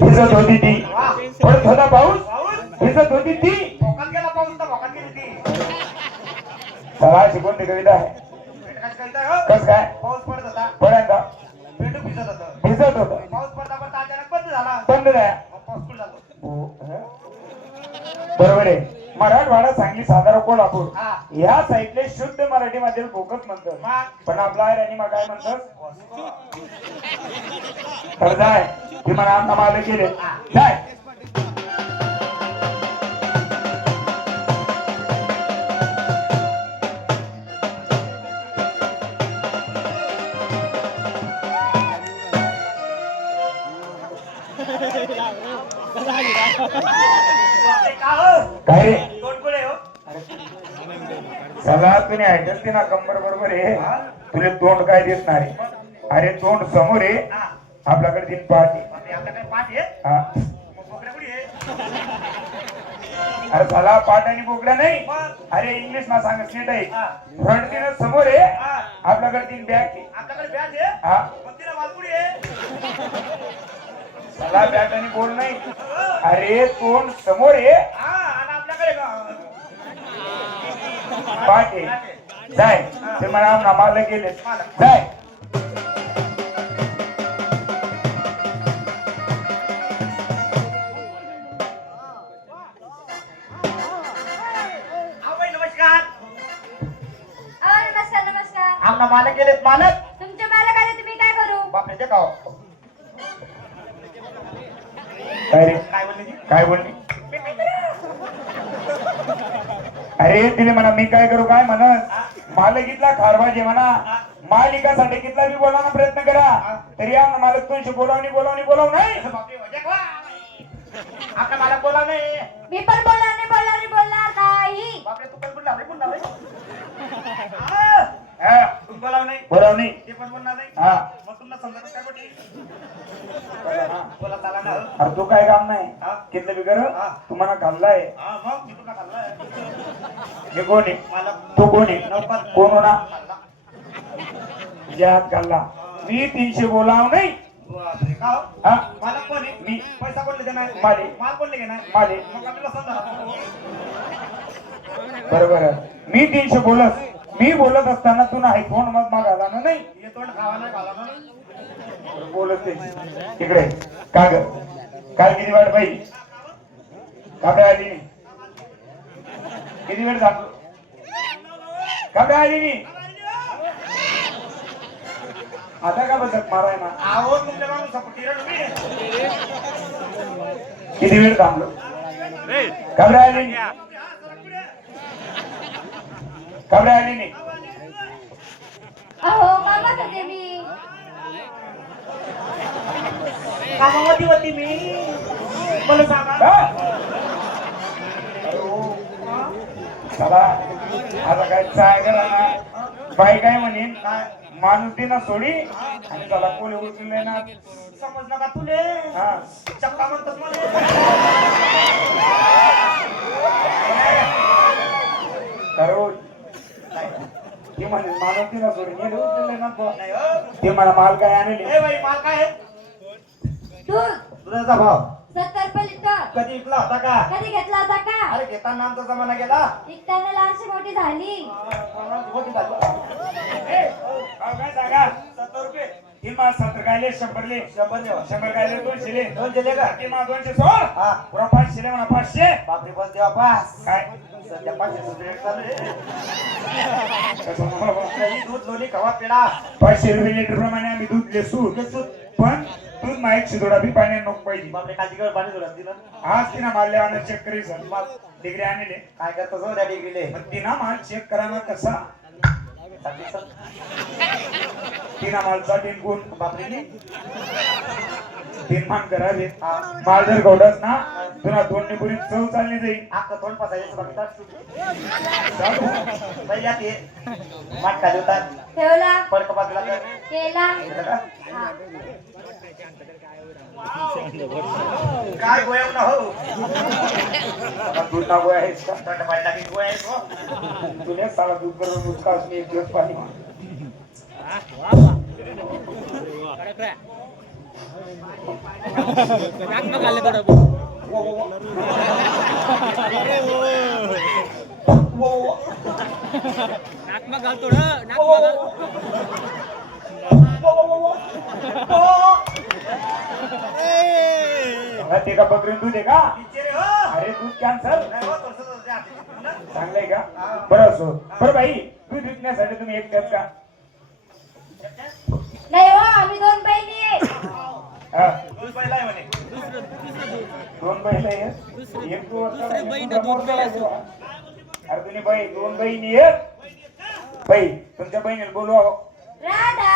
भिजत होती ती वा. पडत होता पाऊस पाऊस भिजत होती ती भोकात गेला पाऊस तर भोकात गेली ती. चला अशी कोणती कविता आहे भेट कशी कळताय हो? कस काय पाऊस पडत होता पडायचा भेटू भिजत होतं. भिजत होत पाऊस पडता पडता अचानक बंद झाला. बंद नाही मग पाऊस कुठं झालो? बरोबर आहे मराठवाडा सांगली सातारा कोल्हापूर हा. या साईडले शुद्ध मराठीमध्ये कोकण म्हणतात मग पण आपला आहे आणि मग काय म्हणतात तर जाय ते मला आम्हाला केले जाय बापरे, का हो? काय रे तोंड कुठे हो? चला तुम्ही ऐकत ना कंबर बरोबर आहे तुला तोंड काय दिसणार आहे अरे तोंड समोर आहे हा. आपल्याकडे तीन पाहते बापरे, आपल्याकडे पाठ आहे. हा मग बोकड्या कुठे आहे? अरे झाला पाठ आणि बोकड्या नाही मग अरे इंग्लिश मा सांगत नीट आहे हा. फ्रंट तीन समोर आहे हा. आपल्याकडे तीन बॅग आहे आपल्याकडे बॅट आहे. हा मग तिला माल कुठे आहे? चला बॅग आणि बोल नाही अरे तोंड समोर आहे हा, आणि आपल्याकडे पाठ आहे जाय ते मला नामाला गेले जाय बाई, नमस्कार. नमस्कार नमस्कार. आमना मालक गेलेत मालक. तुमचे मालक आले तुम्ही काय करू? बापरे ते का काय रे काय बोलली ती? काय बोलली अरे तिने म्हणा मी काय करू काय म्हणत मालकीतला खारबाजी म्हणा मालिकासाठी कितला बी बोलावण्याचा प्रयत्न करा तरी आम्हाला मालक तुमची बोलावणी नाही बापरे, म्हणजे का? आपला मालक बोला नाही. मी पण बोलणार नाही. बापरे, तू पण बोलला बोलला हा, तुम्ही बोलाव नाही. बोलावणी ते पण बोलणार नाही. हा मग तुम्हाला समजत काय कुठे बोला चाला ना. अरे तू काय काम नाही हा. कितलं बी कर हा. तुम्हाला खाल्लाय हा, मग मी तुला खाल्लाय. हे कोण आहे मालक तू कोण आहे नौकर कोण होणार खाल्ला. ज्यात खाल्ला मी 300 बोलाव नाही बापरे, का हो? हा मालक कोण आहे? मी पैसा कोणले देणार? मालिक. माल कोणले घेणार? माले मग आपल्याला समजा. बरोबर मी 300 बोलत मी बोलत असताना तू नाही फोन मग मागायला ना नाही हे तोंड खावा नाही घाला ना. बोलत ते इकडे का ग काल किती वाट बाई काबे आली नाही किती वेळ झालो काबे आली नाही आता का बसत माराय ना आहो तुमच्या माणूस सपोर्ट केलं तुम्ही. किती वेळ थांबलो काबरे आली नाही काबरे आली नाही अहो कामात होते मी. कामावरती होती मी. मला सांगा. हा? अरे हो. चला आता काय चाय करा ना बाई काय म्हणेन काय माणूस दे ना सोडी आणि त्याला कोले उचलले ना समज नका तुले. हा चक्का म्हणतात मला. करो ती म्हणे माणूस दे ना सोडी नेले उचलले ना तो. नाही हो. ते मला माल काय आणले ए बाई, माल काय आहे? दूध दुधाचा भाव 70 रुपये लिटर. कधी विकला होता का? कधी घेतला होता का? अरे घेताना आमचा जमाना गेला. विकताना लहानशी मोठी झाली. मोठी झाली. काय सांगा 70 रुपये. ती मा 70 कायले 100 ले 100 कायले 200 ले 200 ले का? ती मा 200 सोड हा. पुरा 500 ले म्हणा 500 बापरे, बस देवा पास. काय सध्या 500 रुपये रेट चालू आहे. कसं बाबा? दही, दूध, लोणी, खवा, पेढा. 500 रुपये लिटर प्रमाणे आम्ही दूध लेसू पण दूध माहीत शिदोडा बी पाणी नको पाहिजे बापरे, काजीवर पाणी जोरात दिलं. आज तिना माल लेवाना चेक करी सर मग डिग्री आणले काय करतो जाऊ त्या डिग्रीले. पण तिना माल चेक करायला कसा बापरे, तिना मालचा 3 गुण बापरे. 3 मान करावे हा. माल जर गवडस ना तुला 2 निपुरी चव चालली जाईल अख्खं तोंड पसायचं बघतात. चालू. पहिल्या ते माठ खाली होतात. ठेवला. पडक बाजूला कर. केला. हा. हा. काय गोया ना हो. आता दूध ना गोया आहेस का तोंड पाडला की गोया आहे हो. तुला साला दूध करून दूध का असणे 1 दिवस पाणी ते का बकरी दूध आहे का? बिचारे हो. अरे दूध कॅन्सर नाही हो, थोडंसं द्या. ना? चांगलंय का? बरं असो. बरं बाई दूध विकण्यासाठी तुम्ही एकट्याच का? नाही हो आम्ही 2 बहिणी आहे. हा, दूध पहिला आहे म्हणे. 2 बैल आहेत. एक तू होता, एक तुझा मोठा आहे. अरे तुम्ही बाई 2 बहिणी आहेत. बाई तुमच्या बहिणीला बोलवा. राधा